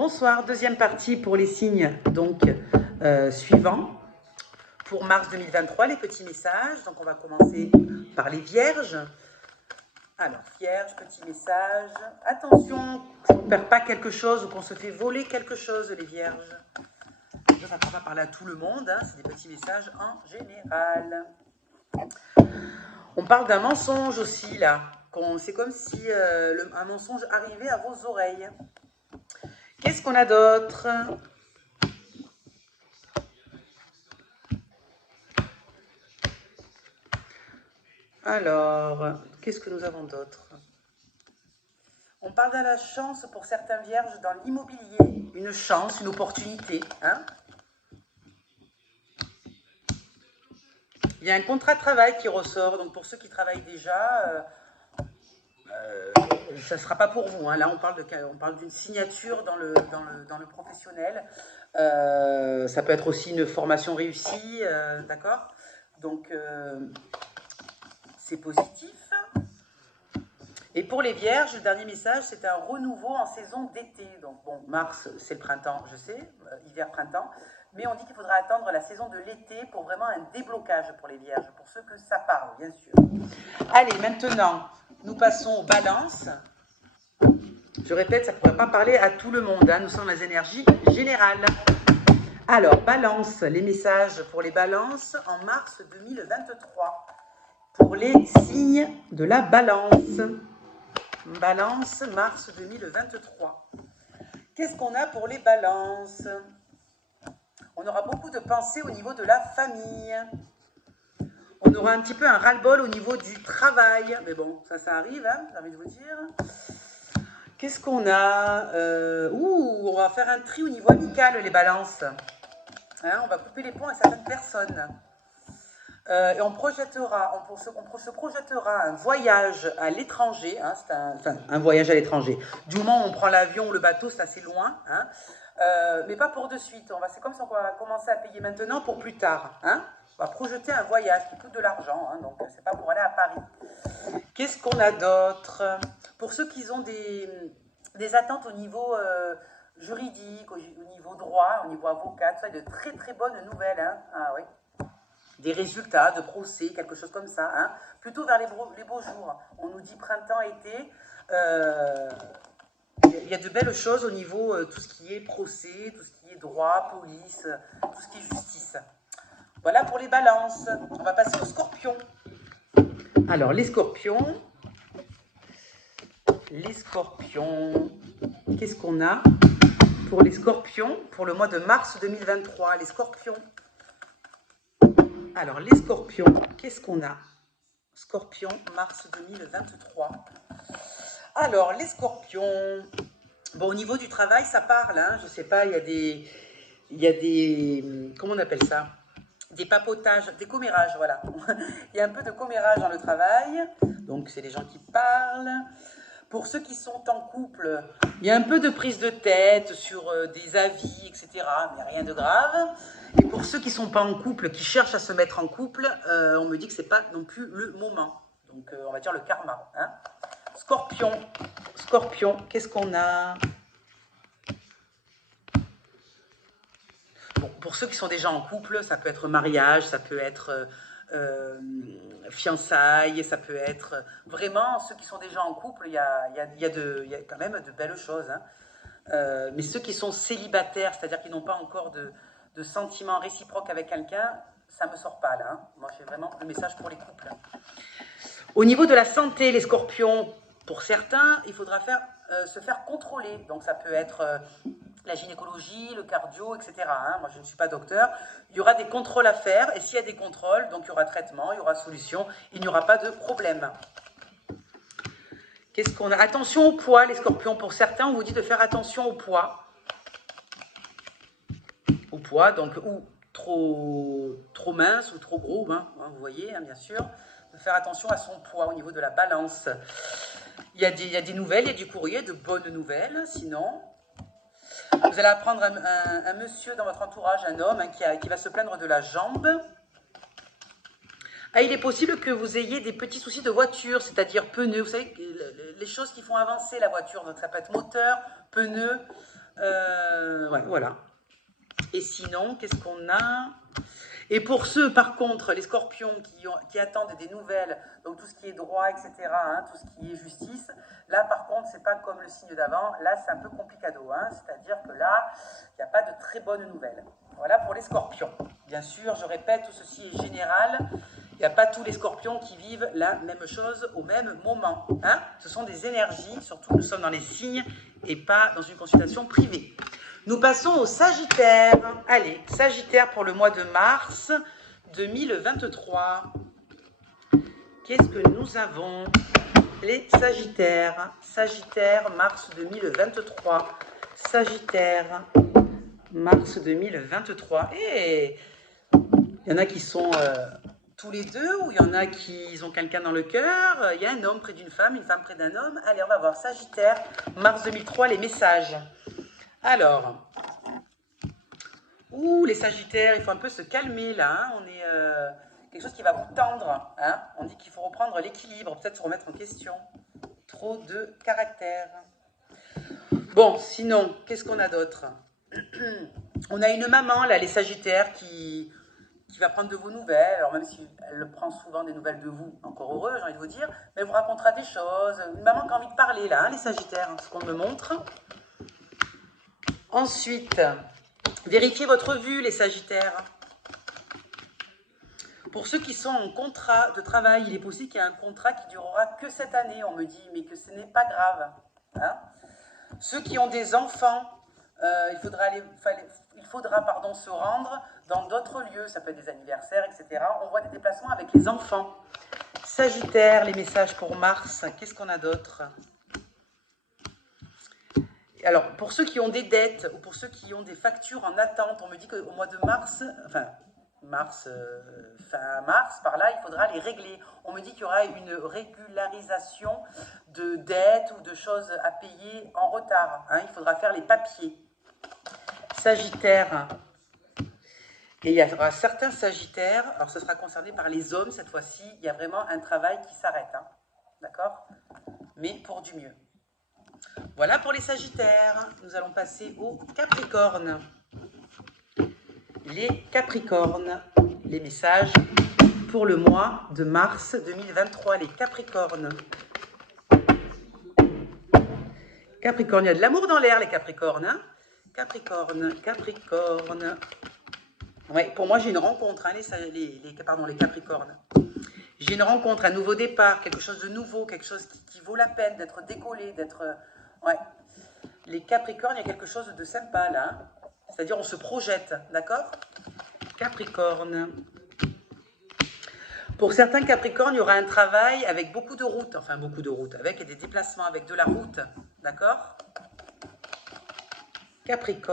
Bonsoir, deuxième partie pour les signes donc suivants. Pour mars 2023, les petits messages. Donc on va commencer par les vierges. Alors, vierges, petits messages. Attention, qu'on ne perd pas quelque chose ou qu'on se fait voler quelque chose, les vierges. Ça ne va pas parler à tout le monde, hein, c'est des petits messages en général. On parle d'un mensonge aussi, là. C'est comme si un mensonge arrivait à vos oreilles. Qu'est-ce qu'on a d'autre? Alors, qu'est-ce que nous avons d'autre? On parle de la chance pour certains vierges dans l'immobilier. Une chance, une opportunité. Hein? Il y a un contrat de travail qui ressort. Donc pour ceux qui travaillent déjà, ça ne sera pas pour vous. Hein. Là, on parle d'une signature dans le professionnel. Ça peut être aussi une formation réussie. D'accord? Donc, c'est positif. Et pour les vierges, le dernier message, c'est un renouveau en saison d'été. Donc bon, mars, c'est le printemps, je sais, hiver-printemps. Mais on dit qu'il faudra attendre la saison de l'été pour vraiment un déblocage pour les vierges, pour ceux que ça parle, bien sûr. Allez, maintenant, nous passons aux balances. Je répète, ça ne pourrait pas parler à tout le monde. Hein. Nous sommes dans les énergies générales. Alors, balance, les messages pour les balances en mars 2023. Pour les signes de la balance. Balance, mars 2023. Qu'est-ce qu'on a pour les balances? On aura beaucoup de pensées au niveau de la famille. On aura un petit peu un ras-le-bol au niveau du travail. Mais bon, ça arrive, hein, j'ai envie de vous dire. Qu'est-ce qu'on a? On va faire un tri au niveau amical, les balances. Hein, on va couper les ponts avec certaines personnes. Et on se projettera un voyage à l'étranger, hein, un voyage à l'étranger. Du moment où on prend l'avion ou le bateau, c'est assez loin, hein, mais pas pour de suite. C'est comme si on va commencer à payer maintenant pour plus tard. Hein. On va projeter un voyage qui coûte de l'argent, hein, donc c'est pas pour aller à Paris. Qu'est-ce qu'on a d'autre? Pour ceux qui ont des attentes au niveau juridique, au niveau droit, au niveau avocat, tout ça, de très très bonnes nouvelles. Hein. Ah oui. Des résultats de procès, quelque chose comme ça, hein, plutôt vers les beaux jours. On nous dit printemps-été, il y a de belles choses au niveau tout ce qui est procès, tout ce qui est droit, police, tout ce qui est justice. Voilà pour les balances. On va passer aux scorpions. Alors, les scorpions, qu'est-ce qu'on a pour les scorpions pour le mois de mars 2023? Les scorpions. Alors, les scorpions, qu'est-ce qu'on a? Scorpion, mars 2023. Alors, les scorpions, bon, au niveau du travail, ça parle, hein, je sais pas, il y a des, comment on appelle ça? Des papotages, des commérages, voilà. Il y a un peu de commérage dans le travail, donc c'est les gens qui parlent. Pour ceux qui sont en couple, il y a un peu de prise de tête sur des avis, etc., mais rien de grave. Et pour ceux qui ne sont pas en couple, qui cherchent à se mettre en couple, on me dit que ce n'est pas non plus le moment. Donc, on va dire le karma. Hein. Scorpion, qu'est-ce qu'on a? Bon, pour ceux qui sont déjà en couple, ça peut être mariage, ça peut être fiançailles, ça peut être vraiment ceux qui sont déjà en couple, il y a quand même de belles choses. Hein. Mais ceux qui sont célibataires, c'est-à-dire qui n'ont pas encore de sentiments réciproques avec quelqu'un, ça ne me sort pas là. Hein. Moi, j'ai vraiment le message pour les couples. Au niveau de la santé, les scorpions, pour certains, il faudra se faire contrôler. Donc, ça peut être la gynécologie, le cardio, etc. Hein. Moi, je ne suis pas docteur. Il y aura des contrôles à faire. Et s'il y a des contrôles, donc il y aura traitement, il y aura solution. Il n'y aura pas de problème. Qu'est-ce qu'on a? Attention au poids, les scorpions. Pour certains, on vous dit de faire attention au poids. Au poids, donc, ou trop mince ou trop gros, hein, vous voyez, hein, bien sûr. De faire attention à son poids au niveau de la balance. Il y a des nouvelles, il y a du courrier, de bonnes nouvelles, sinon. Vous allez apprendre un monsieur dans votre entourage, un homme, hein, qui va se plaindre de la jambe. Ah, il est possible que vous ayez des petits soucis de voiture, c'est-à-dire pneus. Vous savez, les choses qui font avancer la voiture, donc ça peut être moteur, pneus, Ouais, voilà. Et sinon, qu'est-ce qu'on a? Et pour ceux, par contre, les scorpions qui attendent des nouvelles, donc tout ce qui est droit, etc., hein, tout ce qui est justice, là, par contre, c'est pas comme le signe d'avant, là, c'est un peu complicado, hein, c'est-à-dire que là, il n'y a pas de très bonnes nouvelles. Voilà pour les scorpions. Bien sûr, je répète, tout ceci est général, il n'y a pas tous les scorpions qui vivent la même chose au même moment. Hein. Ce sont des énergies, surtout nous sommes dans les signes et pas dans une consultation privée. Nous passons au Sagittaire. Allez, Sagittaire pour le mois de mars 2023. Qu'est-ce que nous avons? Les Sagittaires. Sagittaire, mars 2023. Sagittaire, mars 2023. Et il y en a qui sont tous les deux, ou il y en a qui ont quelqu'un dans le cœur. Il y a un homme près d'une femme, une femme près d'un homme. Allez, on va voir Sagittaire, mars 2003, les messages. Alors, les Sagittaires, il faut un peu se calmer là, hein. On est quelque chose qui va vous tendre, hein. On dit qu'il faut reprendre l'équilibre, peut-être se remettre en question. Trop de caractère. Bon, sinon, qu'est-ce qu'on a d'autre? On a une maman là, les Sagittaires, qui va prendre de vos nouvelles. Alors même si elle prend souvent des nouvelles de vous, encore heureux, j'ai envie de vous dire, mais elle vous racontera des choses. Une maman qui a envie de parler là, hein, les Sagittaires, ce qu'on me montre. Ensuite, vérifiez votre vue, les Sagittaires. Pour ceux qui sont en contrat de travail, il est possible qu'il y ait un contrat qui durera que cette année, on me dit, mais que ce n'est pas grave. Hein. Ceux qui ont des enfants, il faudra se rendre dans d'autres lieux, ça peut être des anniversaires, etc. On voit des déplacements avec les enfants. Sagittaire, les messages pour Mars, qu'est-ce qu'on a d'autre? Alors, pour ceux qui ont des dettes ou pour ceux qui ont des factures en attente, on me dit qu'au mois de mars, fin mars, par là, il faudra les régler. On me dit qu'il y aura une régularisation de dettes ou de choses à payer en retard. Hein, il faudra faire les papiers. Sagittaire. Et il y aura certains Sagittaires, alors ce sera concerné par les hommes cette fois-ci, il y a vraiment un travail qui s'arrête. Hein, d'accord? Mais pour du mieux. Voilà pour les Sagittaires. Nous allons passer aux Capricornes. Les Capricornes, les messages pour le mois de mars 2023. Les Capricornes. Capricorne, il y a de l'amour dans l'air, les Capricornes. Hein. Capricorne. Ouais, pour moi, j'ai une rencontre, hein, les Capricornes. J'ai une rencontre, un nouveau départ, quelque chose de nouveau, quelque chose qui vaut la peine d'être décollé, d'être... Ouais. Les Capricornes, il y a quelque chose de sympa là. C'est-à-dire, on se projette, d'accord? Capricorne. Pour certains Capricornes, il y aura un travail avec beaucoup de routes, avec des déplacements, avec de la route, d'accord? Capricorne.